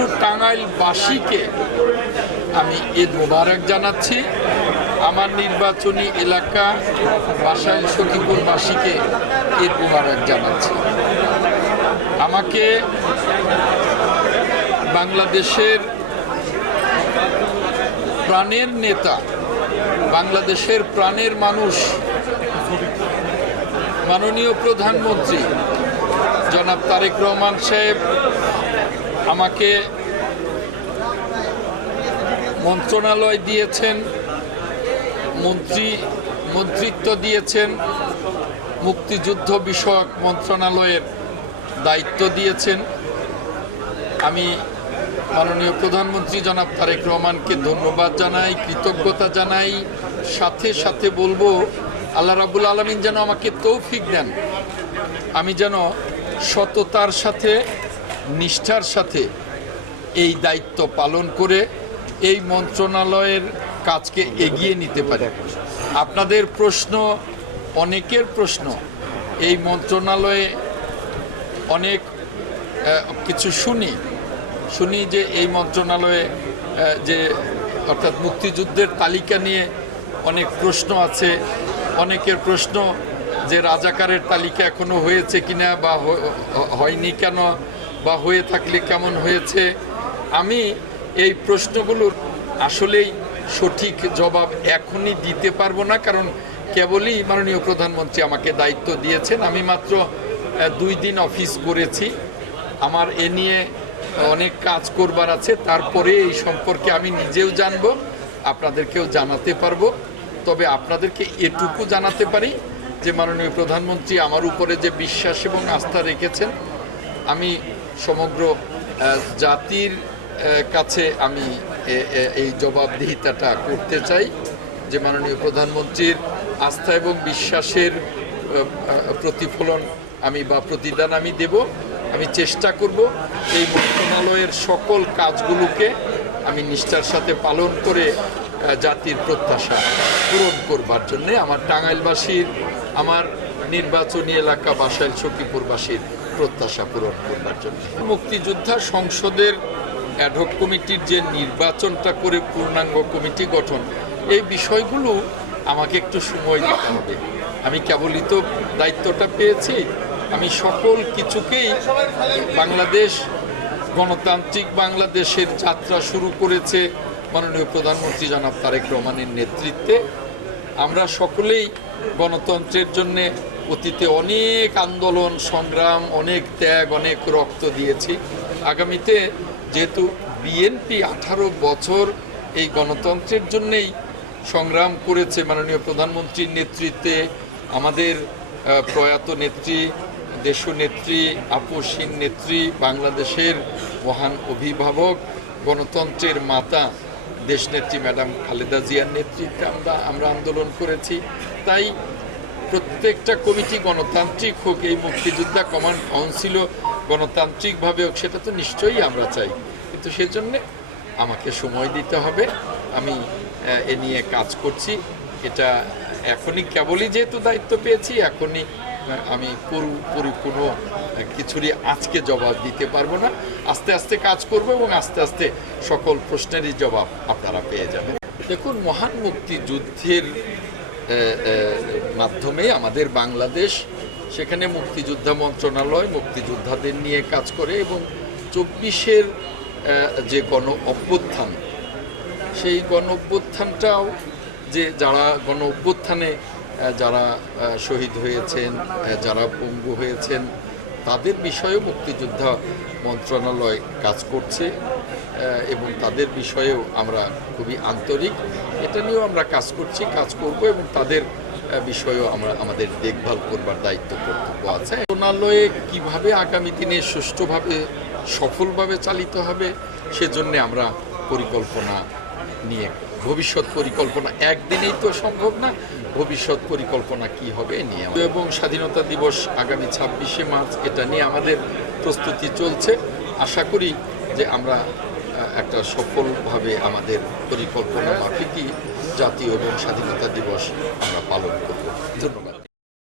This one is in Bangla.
পুরো টাঙ্গাইলবাসীকে আমি ঈদ মোবারক জানাচ্ছি। আমার নির্বাচনী এলাকা বাসাইল সখীপুরবাসীকে ঈদ মোবারক জানাচ্ছি। আমাকে বাংলাদেশের প্রাণের নেতা, বাংলাদেশের প্রাণের মানুষ, মাননীয় প্রধানমন্ত্রী জনাব তারেক রহমান সাহেব আমাকে মন্ত্রণালয় দিয়েছেন, মন্ত্রিত্ব দিয়েছেন, মুক্তিযুদ্ধ বিষয়ক মন্ত্রণালয়ের দায়িত্ব দিয়েছেন। আমি মাননীয় প্রধানমন্ত্রী জনাব তারেক রহমানকে ধন্যবাদ জানাই, কৃতজ্ঞতা জানাই। সাথে সাথে বলবো আল্লাহ রাব্বুল আলামিন যেন আমাকে তৌফিক দেন, আমি যেন সততার সাথে, নিষ্ঠার সাথে এই দায়িত্ব পালন করে এই মন্ত্রণালয়ের কাজকে এগিয়ে নিতে পারি। আপনাদের প্রশ্ন, অনেকের প্রশ্ন, এই মন্ত্রণালয়ে অনেক কিছু শুনি যে এই মন্ত্রণালয়ে যে অর্থাৎ মুক্তিযুদ্ধের তালিকা নিয়ে অনেক প্রশ্ন আছে। অনেকের প্রশ্ন যে রাজাকারের তালিকা এখনো হয়েছে কিনা বা হয়নি কেন, বা হয়ে থাকলে কেমন হয়েছে। আমি এই প্রশ্নগুলোর আসলেই সঠিক জবাব এখনই দিতে পারবো না, কারণ কেবলই মাননীয় প্রধানমন্ত্রী আমাকে দায়িত্ব দিয়েছেন। আমি মাত্র 2 দিন অফিস করেছি। আমার এ নিয়ে অনেক কাজ করবার আছে। তারপরে এই সম্পর্কে আমি নিজেও জানবো, আপনাদেরকেও জানাতে পারবো। তবে আপনাদেরকে এটুকু জানাতে পারি যে মাননীয় প্রধানমন্ত্রী আমার উপরে যে বিশ্বাস এবং আস্থা রেখেছেন, আমি সমগ্র জাতির কাছে আমি এই জবাবদিহিতাটা করতে চাই যে মাননীয় প্রধানমন্ত্রীর আস্থা এবং বিশ্বাসের প্রতিফলন আমি বা প্রতিদান আমি দেব। আমি চেষ্টা করব এই মন্ত্রণালয়ের সকল কাজগুলোকে আমি নিষ্ঠার সাথে পালন করে জাতির প্রত্যাশা পূরণ করবার জন্যে, আমার টাঙ্গাইলবাসীর, আমার নির্বাচনী এলাকা বাসাইল সখীপুরবাসীর প্রত্যাশা পূরণ করবার জন্য। মুক্তিযোদ্ধা সংসদের অ্যাডহক কমিটির যে নির্বাচনটা করে পূর্ণাঙ্গ কমিটি গঠন, এই বিষয়গুলো আমাকে একটু সময় দিতে হবে। আমি কেবলই তো দায়িত্বটা পেয়েছি। আমি সকল কিছুকেই বাংলাদেশ, গণতান্ত্রিক বাংলাদেশের যাত্রা শুরু করেছে মাননীয় প্রধানমন্ত্রী জনাব তারেক রহমানের নেতৃত্বে। আমরা সকলেই গণতন্ত্রের জন্যে অতীতে অনেক আন্দোলন, সংগ্রাম, অনেক ত্যাগ, অনেক রক্ত দিয়েছি। আগামীতে যেহেতু বিএনপি 18 বছর এই গণতন্ত্রের জন্যেই সংগ্রাম করেছে মাননীয় প্রধানমন্ত্রীর নেতৃত্বে, আমাদের প্রয়াত নেত্রী, দেশনেত্রী, আপসহীন নেত্রী, বাংলাদেশের মহান অভিভাবক, গণতন্ত্রের মাতা দেশনেত্রী ম্যাডাম খালেদা জিয়ার নেতৃত্বে আমরা আন্দোলন করেছি। তাই প্রত্যেকটা কমিটি গণতান্ত্রিক হোক, এই মুক্তিযোদ্ধা কমান্ড কাউন্সিলও গণতান্ত্রিকভাবে হোক, সেটা তো নিশ্চয়ই আমরা চাই। কিন্তু সেজন্যে আমাকে সময় দিতে হবে। আমি এ নিয়ে কাজ করছি। এটা এখনই কেবলই যেহেতু দায়িত্ব পেয়েছি, এখনই আমি পরিপূর্ণ কিছুরই আজকে জবাব দিতে পারবো না। আস্তে আস্তে কাজ করব এবং আস্তে আস্তে সকল প্রশ্নেরই জবাব আপনারা পেয়ে যাবেন। দেখুন, মহান মুক্তিযুদ্ধের মাধ্যমে আমাদের বাংলাদেশ, সেখানে মুক্তিযোদ্ধা মন্ত্রণালয় মুক্তিযোদ্ধাদের নিয়ে কাজ করে এবং 24-এর যে গণ অভ্যুত্থান, সেই গণ অভ্যুত্থানটাও যে যারা গণ অভ্যুত্থানে যারা শহীদ হয়েছেন, যারা পঙ্গু হয়েছেন, তাদের বিষয়েও মুক্তিযোদ্ধা মন্ত্রণালয় কাজ করছে এবং তাদের বিষয়েও আমরা খুবই আন্তরিক। এটা নিয়েও আমরা কাজ করছি, কাজ করব এবং তাদের বিষয়েও আমরা আমাদের দেখভাল করবার দায়িত্ব কর্তব্য আছে। মন্ত্রণালয়ে কীভাবে আগামী দিনে সুষ্ঠুভাবে, সফলভাবে চালিত হবে, সেজন্যে আমরা পরিকল্পনা নিয়ে, ভবিষ্যৎ পরিকল্পনা একদিনেই তো সম্ভব না, ভবিষ্যৎ পরিকল্পনা কি হবে নিয়ে এবং স্বাধীনতা দিবস আগামী 26শে মার্চ, এটা নিয়ে আমাদের প্রস্তুতি চলছে। আশা করি যে আমরা একটা সফলভাবে আমাদের পরিকল্পনা মাফিকই জাতীয় এবং স্বাধীনতা দিবস আমরা পালন করব। ধন্যবাদ।